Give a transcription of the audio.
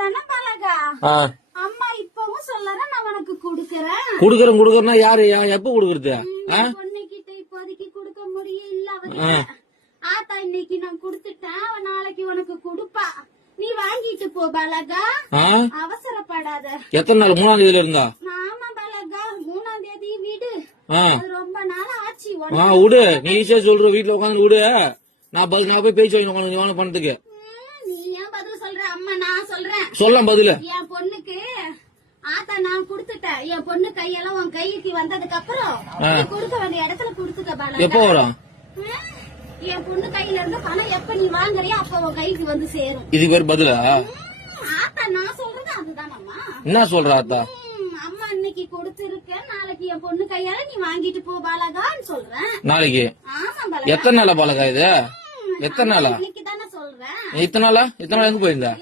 தானே பழகா அம்மா இப்பவும் சொல்லறேன் நான் உனக்கு குடுக்கறேன்னா யாரு எப்ப குடுக்கறது? பொண்ணுகிட்ட இப்போதைக்கு கொடுக்க முடியும் இல்ல ஆத்தா இன்னைக்கு நான் குடுத்துட்டேன் நாளைக்கு உனக்கு குடுப்பா நீ வாங்கிட்டு போ பலகா அவசரப்படாத. எத்தனை நாள்? 3ஆம் தேதியில இருந்தா? ஆமா பலகா 3ஆம் தேதி வீடு ரொம்ப நாள் ஆச்சு. விடு நீ ஈஸியா சொல்ற வீட்டுல உட்காந்து விடு நான் போய் பேச்சு வாங்கி பண்றதுக்கு. நீ ஏன் பதில் சொல்ற? அம்மா நான் சொல்றேன் சொல்லலாம் பதில. என் பொண்ணுக்கு ஆத்தா நான் குடுத்துட்டேன். என் பொண்ணு கையெல்லாம் உன் கைக்கு வந்ததுக்கு அப்புறம் கொடுக்க வேண்டிய இடத்துல குடுத்துக்க பலகா. எப்ப வரும்? என் பொண்ணு கையில இருந்து பணம் எப்ப நீ வாங்குறியோ அப்ப உன் கைக்கு வந்து சேரும். இது பேர் பதிலா? ஆத்தா நான் சொல்றது அதுதான் அம்மா. என்ன சொல்ற ஆத்தா? அம்மா இன்னைக்கு கொடுத்திருக்கேன் நாளைக்கு என் பொண்ணு கையால நீ வாங்கிட்டு போ பாலகான்னு சொல்றேன். நாளைக்கு? ஆமா பாலகா. எத்தனை நாளா பாலகா இது? எத்தனை நாளா? இன்னைக்கு தானே சொல்றேன். இத்தனை நாளா எங்க போயிருந்தா?